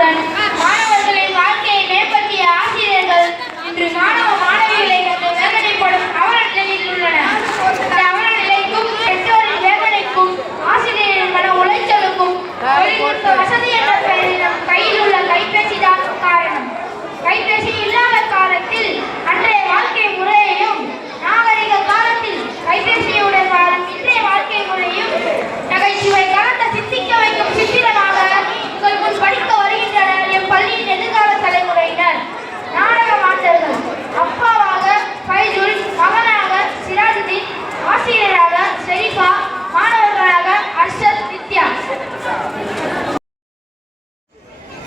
நோக்கத்துடன் மாணவர்களின் வாழ்க்கையை மேம்படுத்திய ஆசிரியர்கள் இன்று மாணவ மாணவிகளை கண்டு வேதனைப்படும் அவல நிலையில் உள்ளனர். இந்த அவல நிலைக்கும் பெற்றோரின் வேதனைக்கும் ஆசிரியரின் மன உளைச்சலுக்கும் தொழில்நுட்ப வசதி என்ற பெயரில் நம் கையில் உள்ள கைபேசி தான் காரணம். கைபேசி இல்லாத காலத்தில் அன்றைய வாழ்க்கை முறையையும் நாகரிக காலத்தில் கைபேசியுடன் வாழும் இன்றைய வாழ்க்கை முறையும் நகைச்சுவை கலந்த சிந்திக்க வைக்கும் சித்திரமாக உங்கள் முன் படிக்க வருகின்றனர் எம் பள்ளியின் எதிர்கால தலைமுறையினர். நாடக மாஸ்டர்கள் அப்பாவாக ஃபைசுல், மகனாக சிராஜுதீன், ஆசிரியராக ஷெரீஃபா, மாணவர்களாக அர்ஷத், நித்யா.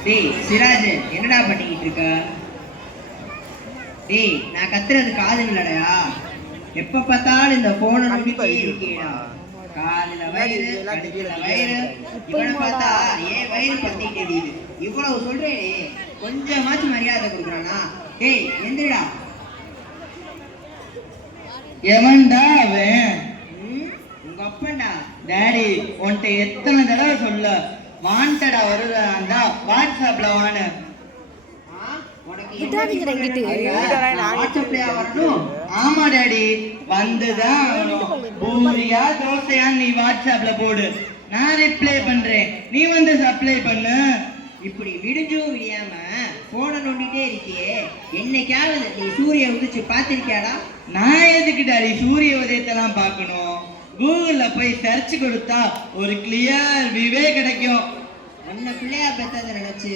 டேய் சிராஜ், என்னடா பண்ணிக்கிட்டு இருக்க? டேய், நான் கத்துறது காது இல்லடா. எப்ப பார்த்தாலும் இந்த போனை நோண்டிட்டே இருக்கேடா. காலில வயிறு, கழுத்துல வயிறு, இவனை பார்த்தா ஏன் வயிறு பத்திட்டு எரியுது. இவ்வளவு சொல்றேனே, கொஞ்சமாச்சும் மரியாதை கொடுக்குறானா? டேய் எந்திரடா. எவன்டா அவன்? உங்க அப்பன்டா. டாடி, உன்கிட்ட எத்தனை தடவை சொல்ல, வாண்டடா வருதாண்டா வாட்ஸ்அப்ல வான்னு. ஆமா டாடி, வந்துதான் பூரியா தோசையான்னு நீ வாட்ஸ்அப்ல போடு, நான் ரிப்ளை பண்றேன், நீ வந்து சப்ளை பண்ணு. இப்படி விடிஞ்சும் விடியாம போனை நோண்டிட்டே இருக்கியே, என்னைக்காவது நீ சூரிய உதிச்சு பார்த்திருக்கியாடா? நான் எதுக்கு டாடி சூரிய உதயத்தெல்லாம் பார்க்கணும்? கூகுள்ல போய் சர்ச் கொடுத்தா ஒரு கிளியர் வியூவே கிடைக்கும். உன்னை பிள்ளையா பெத்ததை நினைச்சு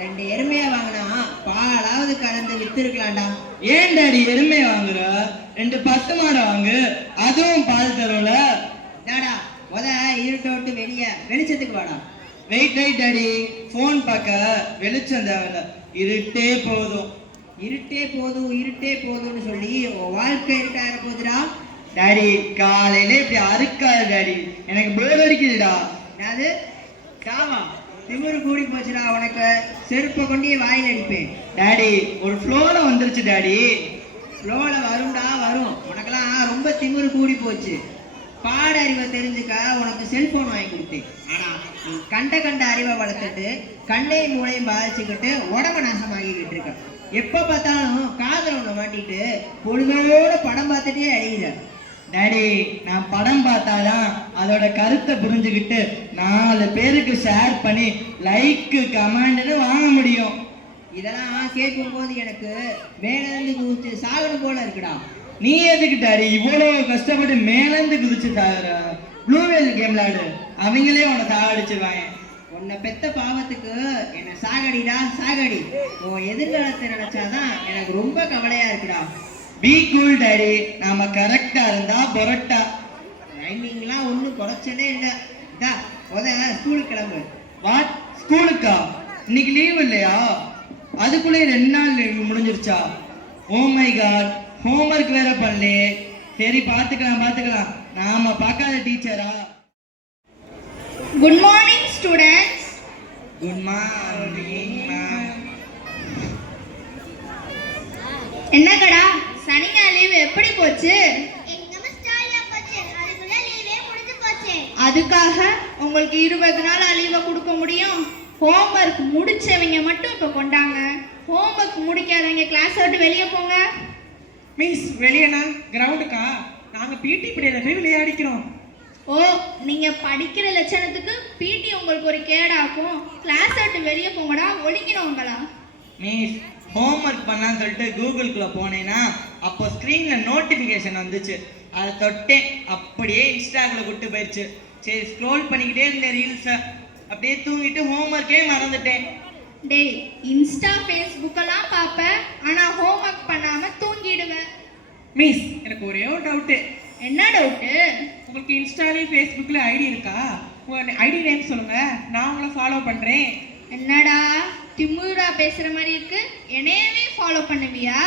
2 எருமையா வாங்கினா பாலாவது கலந்து வித்துருக்கலாம்டா. ஏன் டாடி எருமை வாங்குற? 2 பசு மாடை வாங்கு, அதுவும் பால் தரும்ல. டாடா இருட்டை விட்டு வெளிச்சத்துக்கு வாடா. வெயிட் டாடி, போன் பார்க்க வெளிச்சம் தேவையில்ல, இருட்டே போதும். இருட்டே போதும்னு சொல்லி வாழ்க்கை இருட்டாயிர போகுதுடா. டாடி காலையில இப்படி அறுக்காது டாடி, எனக்கு போர் அடிக்குதுடா. அது சாவா திமிரு கூடி போச்சுடா உனக்கு. செருப்பை கொண்டே வாயில் அடிப்பேன். டாடி ஒரு ஃப்ளோல வந்துருச்சு டாடி. ஃப்ளோல வரும்டா வரும். உனக்கெல்லாம் ரொம்ப திமிரு கூடி போச்சு. பாட அறிவை தெரிஞ்சுக்க உனக்கு செல்போன் வாங்கி கொடுத்தேன். ஆனா நீ கண்ட அறிவை வளர்த்துட்டு கண்ணையும் மூளையும் பாதிச்சுக்கிட்டு உடம்பு நாசமாகிக்கிட்டு இருக்க. எப்ப பார்த்தாலும் காதல் ஒண்ணு மாட்டிட்டு பொழுதோட படம் பார்த்துட்டே அழிகிற. டாடி, நான் படம் பார்த்தாதான் அதோட கருத்தை புரிஞ்சுக்கிட்டு 4 பேருக்கு ஷேர் பண்ணி லைக்கு கமெண்ட்னு வாங்க முடியும். இதெல்லாம் கேட்கும் போது எனக்கு மேலேருந்து குதிச்சு சாகணும் போல இருக்குடா. நீ எதுக்கு டாடி இவ்வளவு கஷ்டப்பட்டு மேலேருந்து குதிச்சு சாகுற? ப்ளூவேல் கேம் விளையாடு, அவங்களே உன்னை சாகடிச்சிருவாங்க. உன்னை பெத்த பாவத்துக்கு என்னை சாகடி. உன் எதிர்காலத்தை நினைச்சாதான் எனக்கு ரொம்ப கவலையா இருக்குடா. பி கூல் டாடி, நாம கரெக்டா இருந்தா பொரட்டா. டைமிங்லாம் ஒன்றும் குறைச்சனே இல்லை. ஸ்கூலுக்கு கிளம்பு. வாட், ஸ்கூலுக்கா? இன்னைக்கு லீவ் இல்லையா? அதுக்குள்ளே 2 நாள் லீவ் முடிஞ்சிருச்சா? ஓ மை காட், ஹோம்ஒர்க் வேற பண்ணலையே. சரி பார்த்துக்கலாம். நாம பார்க்காத டீச்சரா? Good morning students. Good morning ma'am. என்னக்கடா சனிங்க லீவ் எப்படி போச்சு? அதுக்காக உங்களுக்கு 20 நாள் லீவை கொடுக்க முடியும்? ஹோம்ஒர்க் முடிச்சவங்க மட்டும் இப்போ கொண்டாங்க. ஹோம்ஒர்க் முடிக்காதவங்க கிளாஸ் விட்டு வெளியே போங்க. மிஸ், வெளியேனா? கிரவுண்டுக்கா? நாங்கள் பிடி பீரியட்ல போய் விளையாடிக்கிறோம். ஓ, நீங்க படிக்கிற லட்சணத்துக்கு பிடி உங்களுக்கு ஒரு கேடாக்கும். கிளாஸ் விட்டு வெளியே போங்கடா, ஒளிங்கிறவங்களா? மிஸ், ஹோம்ஒர்க் பண்ணலான்னு சொல்லிட்டு கூகுளுக்குள்ள போனேன்னா அப்போ ஸ்க்ரீன்ல நோட்டிஃபிகேஷன் வந்துச்சு. அதை தொட்டேன், அப்படியே இன்ஸ்டாகிராம்ல கூட்டு போயிடுச்சு. சரி ஸ்க்ரோல் பண்ணிக்கிட்டே இருந்தேன் ரீல்ஸை, அப்படியே தூங்கிட்டு ஹோம்ஒர்க்கே மறந்துட்டேன். டேய், இன்ஸ்டா ஃபேஸ்புக் எல்லாம் பார்ப்பேன், ஆனா ஹோம்ஒர்க் பண்ணாம தூங்கிடுவேன். மிஸ், எனக்கு ஒரே ஒரு டவுட்டு. என்ன டவுட்டு? உங்களுக்கு இன்ஸ்டாலையும் ஃபேஸ்புக்கில் ஐடி இருக்கா? உங்கள் ஐடி நேம் சொல்லுங்க, நான் உங்களை ஃபாலோ பண்ணுறேன். என்னடா திமுறா பேசுற மாதிரி இருக்கு? என்னையவே ஃபாலோ பண்ணுவியா?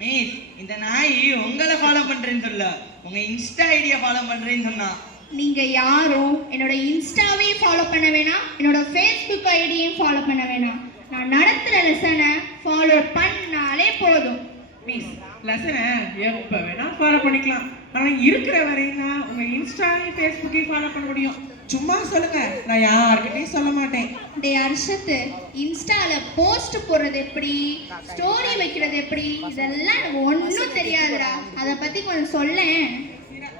மிஸ், இந்த நாய் உங்களை ஃபாலோ பண்றேன்னு சொல்ல, உங்க இன்ஸ்டா ஐடியா ஃபாலோ பண்றேன்னு சொன்னா. நீங்க யாரும் என்னோட இன்ஸ்டாவே ஃபாலோ பண்ண வேணாம், என்னோட ஃபேஸ்புக் ஐடியையும் ஃபாலோ பண்ண வேணாம். நான் நடத்துற லெசனை ஃபாலோ பண்ணாலே போதும். மிஸ், லெசனை எப்போ வேணால் ஃபாலோ பண்ணிக்கலாம், ஆனால் இருக்கிற வரையும் தான் உங்கள் இன்ஸ்டாவையும் ஃபேஸ்புக்கையும் ஃபாலோ பண்ண முடியும். சும்மா சொல்லுங்க, நான் யார்கிட்டயும் சொல்ல மாட்டேன். டே அர்ஷத்து, இன்ஸ்டால போஸ்ட் போடுறது எப்படி, ஸ்டோரி வைக்கிறது எப்படி, இதெல்லாம் எனக்கு ஒன்றும் தெரியாதுடா. அதை பத்தி கொஞ்சம் சொல்லேன்.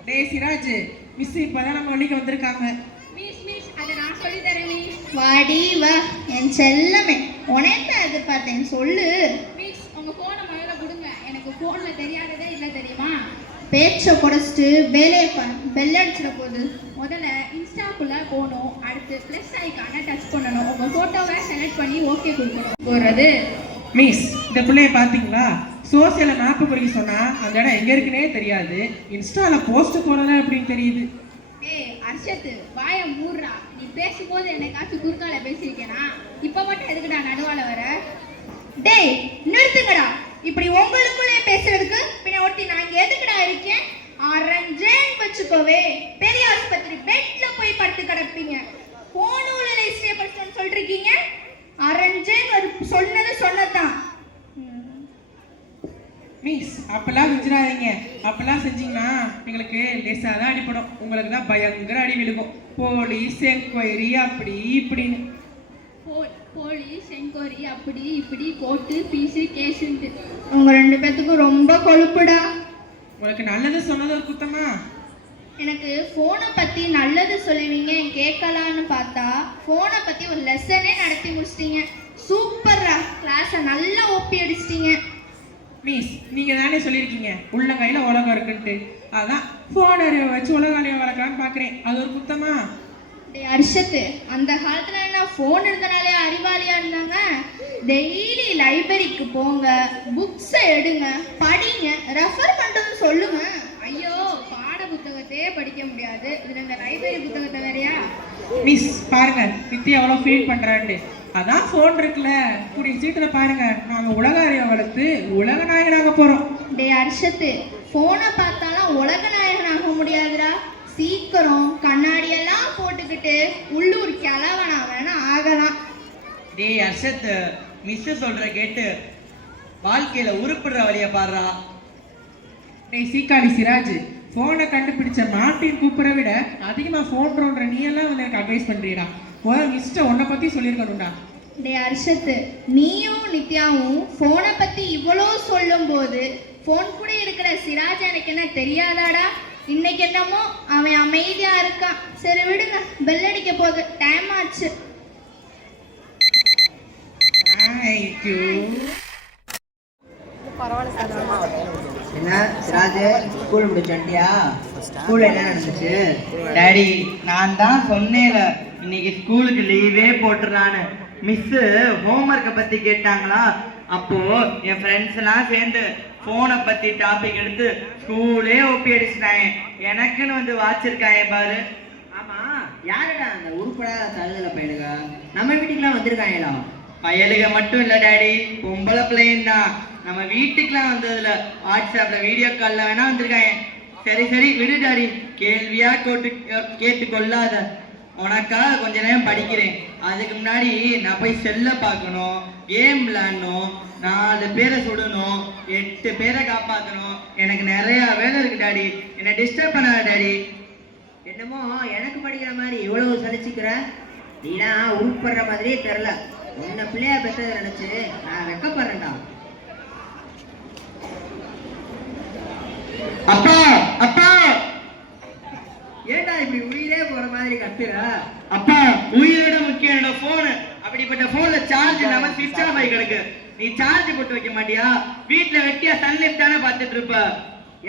டேய் சிராஜ், மிஸ் இப்பதான் நம்ம வண்டிக்கு வந்திருக்காங்க. மிஸ் அதை நான் சொல்லி தரேன். வாடி வா என் செல்லமே, உனக்கு எதிர்பார்த்தேன், சொல்லு. மிஸ் உங்க போனை முதல்ல கொடுங்க, எனக்கு போன்ல தெரியாததே இல்லை தெரியுமா. பேச்சை குறைச்சிட்டு வேலையை பெல் அடிச்சிட போகுது. முதல்ல இன்ஸ்டாக்குள்ள போகணும், அடுத்து ப்ளஸ் ஐக்கான டச் பண்ணணும், உங்க போட்டோவை செலக்ட் பண்ணி ஓகே கொடுக்கணும் போடுறது. மிஸ், இந்த பிள்ளைய பாத்தீங்களா? சோசியல மேப் குறிக்க சொன்னா அந்த இடம் எங்க இருக்குன்னே தெரியாது, இன்ஸ்டால போஸ்ட் போடுறதா அப்படின்னு தெரியுது. ஏய் அர்ஷத்து, வாயை மூடுறா. நீ பேசும்போது என்னைக்காச்சும் குறுக்கால பேசியிருக்கேனா? இப்ப மட்டும் எதுக்குடா நடுவால வர? டேய் நிறுத்துங்கடா, இப்படி உங்களுக்குள்ளே பேசுறதுக்கு பின்ன ஒட்டி நான் இங்க எதுக்குடா இருக்கேன்? அரஞ்சேன் வச்சுக்கோவே, பெரிய ஆஸ்பத்திரி பெட்ல போய் படுத்து கிடப்பீங்க. போனூல லிஸ்டே பர்சன் சொல்றீங்க. அரஞ்சேன் சொன்னதான். மிஸ், அப்பெல்லாம் செஞ்சிடாதீங்க. அப்பெல்லாம் செஞ்சீங்கன்னா எங்களுக்கு லேசாக தான் அடிப்படும், உங்களுக்கு தான் பயங்கர அடி விழுகும். போலீஸ் என்கொயரி அப்படி இப்படின்னு. போலீஸ் என்கொயரி அப்படி இப்படி கோர்ட்டு பீஸு கேஸுன்ட்டு உங்க ரெண்டு பேத்துக்கும் ரொம்ப கொழுப்புடா. உங்களுக்கு நல்லது சொன்னது ஒரு குத்தமா? எனக்கு ஃபோனை பற்றி நல்லது சொல்லுவீங்க கேட்கலான்னு பார்த்தா ஃபோனை பற்றி ஒரு லெசனே நடத்தி முடிச்சிட்டீங்க. சூப்பர்ரா, கிளாஸை நல்லா ஒப்பி அடிச்சிட்டீங்க. மிஸ், நீங்க தானே சொல்லியிருக்கீங்க உள்ள கையில உலகம் இருக்குன்ட்டு, அதான் ஃபோன் அறிவை வச்சு உலகாலையை வளர்க்கலான்னு பார்க்குறேன். அது ஒரு குத்தமா? டே அர்ஷத்து, அந்த காலத்தில் என்ன ஃபோன் இருந்தனாலே அறிவாளியாக இருந்தாங்க? டெய்லி லைப்ரரிக்கு போங்க, புக்ஸை எடுங்க, படிங்க, ரெஃபர் பண்ணுறது சொல்லுங்க. ஐயோ, பாட புத்தகத்தையே படிக்க முடியாது, இதில் இந்த லைப்ரரி புத்தகத்தை வேறையா? மிஸ் பாருங்க, நித்தி எவ்வளோ ஃபீல் பண்ணுறான்ட்டு. அதான் ஃபோன் இருக்குல்ல, கூடிய சீட்டில் பாருங்க நாங்கள் உலக அறிவை வளர்த்து உலக நாயகனாக போகிறோம். டே அர்ஷத்து, ஃபோனை பார்த்தாலும் உலக நாயகனாக முடியாதுடா. சீக்கிரம் கண்ணாடியெல்லாம் போட்டுக்கிட்டு உள்ளூர் கிளவனா வேணா ஆகலாம். டேய் அர்ஷத், மிஸ் சொல்ற கேட்டு வாழ்க்கையில உருப்படுற வழிய பாடுறா. டேய் சீக்காளி சிராஜ், ஃபோனை கண்டுபிடிச்ச மார்ட்டின் கூப்பிட விட அதிகமாக ஃபோன் ப்ரோன்ற நீ எல்லாம் வந்து எனக்கு அட்வைஸ் பண்ணுறீடா. முதல்ல மிஸ்ட்டை உன்னை பற்றி சொல்லியிருக்கணும்டா. டே அர்ஷத்து, நீயும் நித்யாவும் ஃபோனை பற்றி இவ்வளோ சொல்லும்போது ஃபோன் கூட இருக்கிற சிராஜ் எனக்கு என்ன தெரியாதாடா? இன்னைக்கு என்னமோ அவன் அமைதியா இருக்கான். சரி விடுங்க, பெல் அடிக்க போகுது, டைம் ஆச்சு. என்ன சிராஜ், ஸ்கூல் முடிச்சுட்டியா? ஸ்கூல்ல என்ன நடந்துச்சு? டாடி, நான் தான் சொன்னேன்ல இன்னைக்கு ஸ்கூலுக்கு லீவே போட்டுறான்னு. மிஸ் ஹோம்ஒர்க்கை பத்தி கேட்டாங்களா, அப்போ என் ஃப்ரெண்ட்ஸ் எல்லாம் சேர்ந்து போனை பத்தி டாபிக் எடுத்து ஸ்கூலே ஒப்பி அடிச்சிட்டாங்க. எனக்குன்னு வந்து வாச்சிருக்காங்க பாரு. ஆமா, யாருடா அந்த உருப்படாத தழுதல பயலுக நம்ம வீட்டுக்குலாம் வந்திருக்காங்களா? பயலுக மட்டும் இல்ல டாடி, பொம்பளை பிள்ளையும் தான். நம்ம வீட்டுக்குலாம் வந்ததுல வாட்ஸ்அப்ல வீடியோ கால்ல வேணா வந்திருக்காங்க. சரி சரி விடு டாடி, கேள்வியா கேட்டு கொள்ளாத. உனக்கா கொஞ்ச நேரம் படிக்கிறேன், அதுக்கு முன்னாடி நான் போய் செல்ல பார்க்கணும், கேம் விளையாடணும், 4 பேரை சுடணும், 8 பேரை காப்பாற்றணும். எனக்கு நிறைய வேலை இருக்கு டாடி, என்னை டிஸ்டர்ப் பண்ணாத டாடி. என்னமோ எனக்கு படிக்கிற மாதிரி இவ்வளவு சலிச்சுக்கிற? நீனா உருப்படுற மாதிரியே தெரில. உன்னை பிள்ளையா பெற்றதை நினைச்சு நான் வெக்கப்படுறேன்டா. அப்பா அப்பா, ஏண்டா இப்படி உயிரே போற மாதிரி கத்துற? அப்பா உயிரோட முக்கியம் என்னோட போனு. அப்படிப்பட்ட போன்ல சார்ஜ் இல்லாம சுவிட்ச் ஆஃப் ஆகி கிடக்கு. நீ சார்ஜ் போட்டு வைக்க மாட்டியா? வீட்டுல வெட்டியா சன்லைட் தானே பார்த்துட்டு இருப்ப.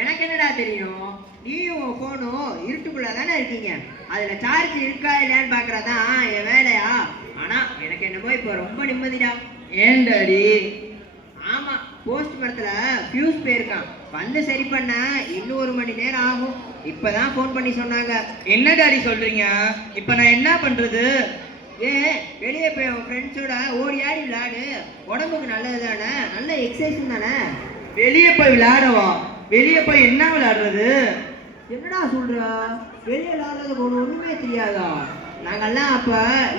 எனக்கு என்னடா தெரியும்? நீயும் போனும் இருட்டுக்குள்ள தானே இருக்கீங்க, அதுல சார்ஜ் இருக்கா இல்லையான்னு பாக்குறதான் என் வேலையா? ஆனா எனக்கு என்னமோ இப்போ ரொம்ப நிம்மதிடா. ஏன் டாடி? ஆமா, போஸ்ட் மரத்துல ஃபியூஸ் போயிருக்கான், வந்து சரி பண்ண இன்னும் 1 மணி நேரம் ஆகும். இப்பதான் போன் பண்ணி சொன்னாங்க. என்ன டாடி சொல்றீங்க? இப்ப நான் என்ன பண்றது? வெளியே போய் உன் ஃப்ரெண்ட்ஸோட ஓடி ஆடி விளையாடு, உடம்புக்கு நல்லது தானே, நல்ல எக்ஸசைஸ் தானே. வெளியே போய் விளையாடவா? வெளியே போய் என்ன விளையாடுறது? என்னடா சொல்ற? வெளியே விளையாடுறதுக்கு ஒண்ணுமே தெரியாதா? நாங்கெல்லாம் அப்ப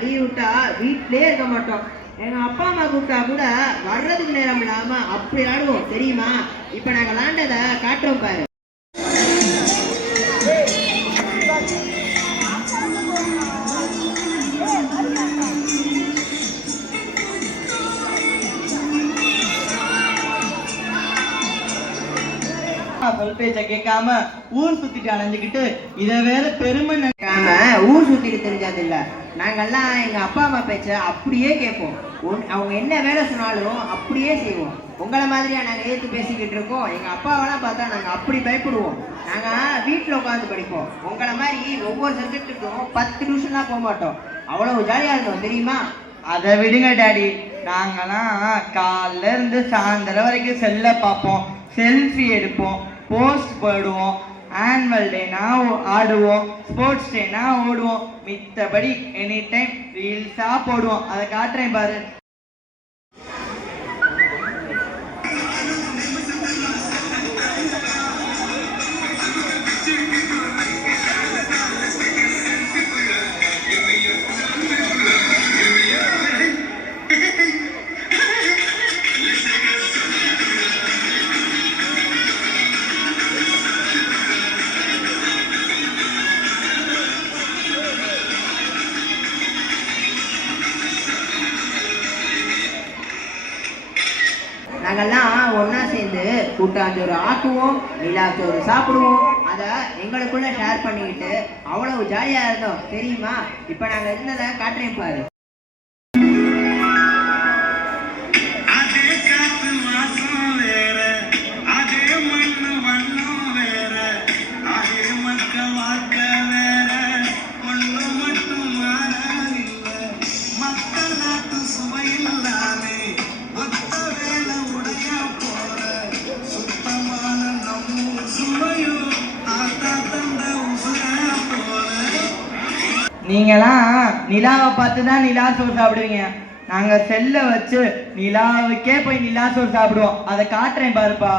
லீவ் விட்டா வீட்லயே இருக்க மாட்டோம். எங்க அப்பா அம்மா கூப்பிட்டா கூட வர்றதுக்கு நேரம் இல்லாம அப்படி விளையாடுவோம் தெரியுமா? இப்ப நாங்க விளையாண்டதை காட்டுறோம் பாரு. சொல் பேச்ச கேட்காம ஊர் சுத்திட்டு அலைஞ்சுக்கிட்டு இதை வேற பெருமை நாம ஊர் சுத்திட்டு தெரிஞ்சது இல்ல, நாங்கெல்லாம் எங்க அப்பா அம்மா பேச்ச அப்படியே கேட்போம். அவங்க என்ன வேலை சொன்னாலும் அப்படியே செய்வோம். உங்களை மாதிரியா நாங்க ஏத்து பேசிக்கிட்டு இருக்கோம்? எங்க அப்பாவெல்லாம் பார்த்தா நாங்க அப்படி பயப்படுவோம். நாங்க வீட்டுல உட்காந்து படிப்போம். உங்களை மாதிரி ஒவ்வொரு சப்ஜெக்ட்டுக்கும் 10 டியூஷன்லாம் போக மாட்டோம். அவ்வளவு ஜாலியா இருந்தோம் தெரியுமா? அதை விடுங்க டாடி, நாங்கெல்லாம் காலைல இருந்து சாயந்தரம் வரைக்கும் செல்லை பார்ப்போம், செல்ஃபி எடுப்போம், போஸ்ட் போடுவோம், ஆனுவல் டேனா ஆடுவோம், ஸ்போர்ட்ஸ் டேனா ஓடுவோம், மித்தபடி எனி டைம் ரீல்ஸாக போடுவோம். அதை காட்டுறேன் பாரு. நாங்கெல்லாம் ஒன்னா சேர்ந்து கூட்டாஞ்சோறு ஆக்குவோம், நிலாச்சோறு சாப்பிடுவோம். அதை எங்களுக்குள்ள ஷேர் பண்ணிக்கிட்டு அவ்வளவு ஜாலியா இருந்தோம் தெரியுமா? இப்ப நாங்க இருந்ததை காட்டுறேன் பாரு. நீங்களாம் நிலாவை பார்த்து தான் நிலா சோறு சாப்பிடுவீங்க. நாங்கள் செல்லை வச்சு நிலாவுக்கே போய் நிலா சோறு சாப்பிடுவோம். அதை காட்டுறேன் பாருப்பா.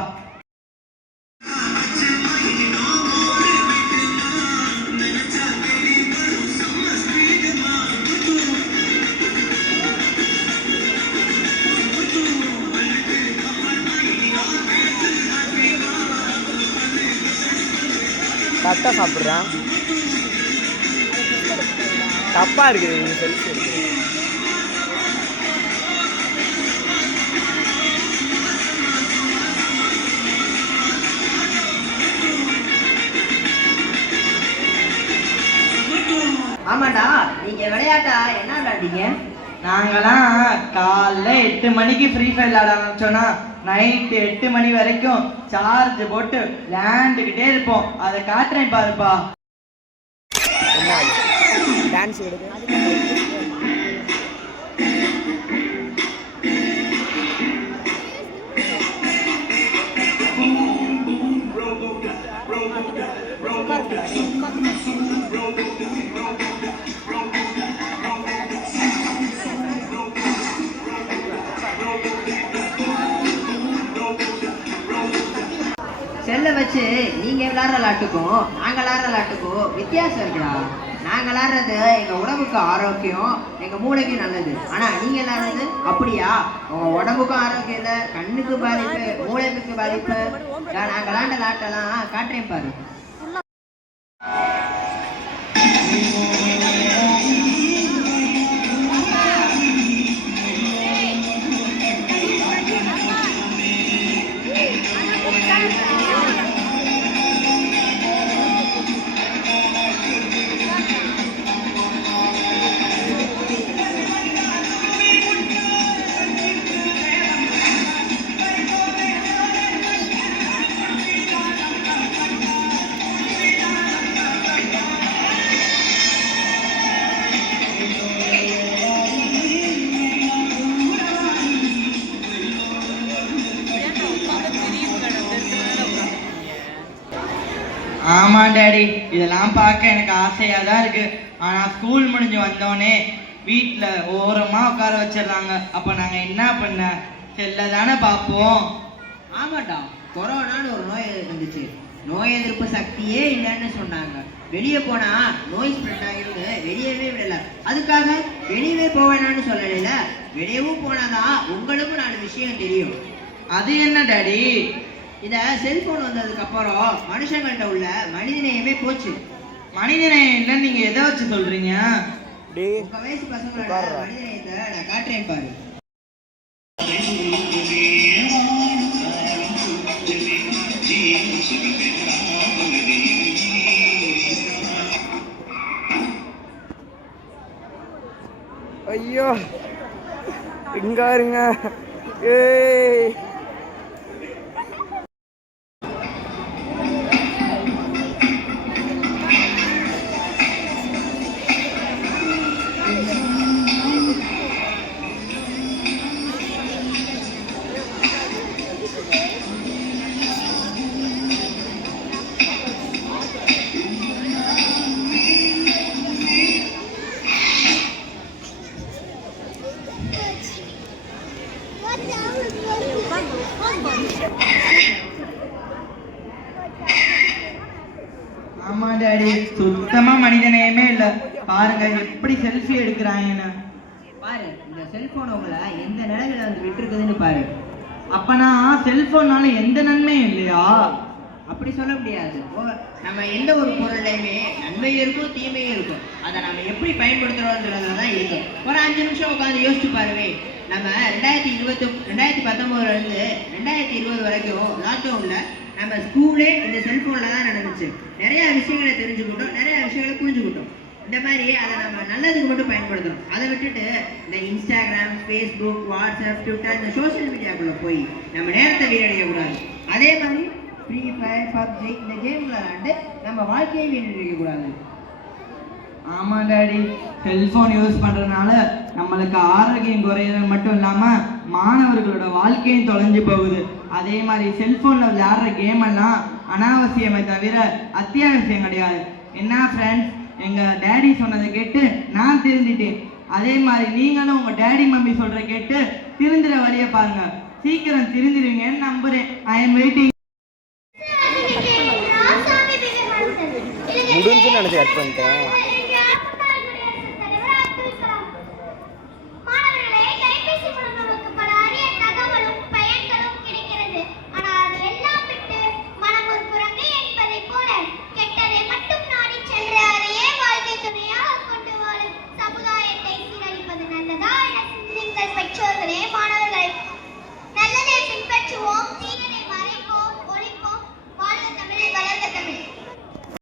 கரெக்டாக சாப்பிட்றான். தப்பாக இருக்குது நீங்கள் செல்ஃபி எடுக்கிறது. ஆமாடா, நீங்க விளையாட்டா என்ன விளையாட்டீங்க? நாங்களாம் காலைல 8 மணிக்கு ஃப்ரீ ஃபயர் விளையாட ஆரம்பிச்சோன்னா நைட்டு 8 மணி வரைக்கும் சார்ஜ் போட்டு விளையாண்டுக்கிட்டே இருப்போம். அதை காட்டுறேன் பாருப்பா. டான்ஸ் எடுக்கு. செல்லை வச்சு நீங்க விளையாடுற விளையாட்டுக்கும் நாங்க விளையாடுற விளையாட்டுக்கும் வித்தியாசம் இருக்குடா. நாங்க விளையாடுறது எங்க உடம்புக்கு ஆரோக்கியம், எங்க மூளைக்கு நல்லது. ஆனா நீங்க விளையாடுறது அப்படியா? உங்க உடம்புக்கும் ஆரோக்கியம் இல்லை, கண்ணுக்கு பாதிப்பு, மூளைக்கு பாதிப்பு. நாங்க விளையாண்ட விளையாட்டெல்லாம் காட்டுறேன் பாரு. ஆமாம் டேடி, இதெல்லாம் பார்க்க எனக்கு ஆசையாக தான் இருக்குது. ஆனால் ஸ்கூல் முடிஞ்சு வந்தோடனே வீட்டில் ஓரமாக உட்கார வச்சிடுறாங்க. அப்போ நாங்கள் என்ன பண்ண? செல்ல தானே பார்ப்போம். ஆமாட்டா, கொரோனான்னு ஒரு நோய் இருந்துச்சு. நோய் எதிர்ப்பு சக்தியே இல்லைன்னு சொன்னாங்க. வெளியே போனா நோய் ஸ்ப்ரெட் ஆகிருந்து வெளியவே விடல. அதுக்காக வெளியவே போவேனான்னு சொல்லல. வெளியவும் போனாதான் உங்களுக்கும் 4 விஷயம் தெரியும். அது என்ன டேடி? இத செல்போன் வந்ததுக்கு அப்புறம் மனுஷங்கள்ட்ட உள்ள மனிதநேயமே போச்சு. மனிதநேயம் இல்லைன்னு நீங்க எதை வச்சு சொல்றீங்க? உங்க வயசு பசங்களோட மனிதநேயத்தை நான் காட்டுறேன் பாரு. இங்க வருங்க. ஏய் ஆமா டாடி, சுத்தமா மனிதநேயமே இல்ல. பாருங்க எப்படி செல்ஃபி எடுக்கிறாங்கன்னு. பாரு இந்த செல்போன் உங்களை எந்த நிலையில வந்து விட்டுருக்குதுன்னு பாரு. அப்பனா செல்போனால எந்த நன்மையும் இல்லையா? அப்படி சொல்ல முடியாது. நம்ம எந்த ஒரு பொருளையுமே நன்மையும் இருக்கும் தீமையும் இருக்கும். அதை நம்ம எப்படி பயன்படுத்துறோம்ன்றதுல தான் இருக்கும். ஒரு 5 நிமிஷம் உட்காந்து யோசிச்சு பாருவே. நம்ம 2019 இருந்து 2020 வரைக்கும் லாக்டவுன்ல நம்ம ஸ்கூலே இந்த செல்போன்ல தான் நடந்துச்சு. நிறைய விஷயங்களை தெரிஞ்சுக்கிட்டோம், நிறைய விஷயங்களை புரிஞ்சுக்கிட்டோம். இந்த மாதிரி அதை நம்ம நல்லதுக்கு மட்டும் பயன்படுத்துறோம். அதை விட்டுட்டு இந்த இன்ஸ்டாகிராம், ஃபேஸ்புக், வாட்ஸ்அப், ட்விட்டர் இந்த சோஷியல் மீடியாக்குள்ள போய் நம்ம நேரத்தை வீணடிக்கக்கூடாது. அதே மாதிரி ஃப்ரீ ஃபயர், பப்ஜி இந்த கேம் விளையாண்டு நம்ம வாழ்க்கையை வீணடிக்கக்கூடாது. ஆமா டாடி, செல்போன் யூஸ் பண்றதுனால நம்மளுக்கு ஆரோக்கியம் குறையிறது மட்டும் இல்லாம மாணவர்களோட வாழ்க்கையும் தொலைஞ்சு போகுது. அதே மாதிரி செல்போன்ல விளையாடுற கேம் எல்லாம் அனாவசியமே தவிர அத்தியாவசியம் கிடையாது. என்ன ஃப்ரெண்ட்ஸ், எங்க டேடி சொன்னதை கேட்டு நான் திருந்திட்டேன். அதே மாதிரி நீங்களும் உங்க டேடி மம்மி சொல்ற கேட்டு திருந்துற வழியை பாருங்க. சீக்கிரம் திருந்திடுவீங்கன்னு நம்புறேன். I am waiting. முடிஞ்சுன்னு நினைச்சு கட் பண்ணிட்டேன்.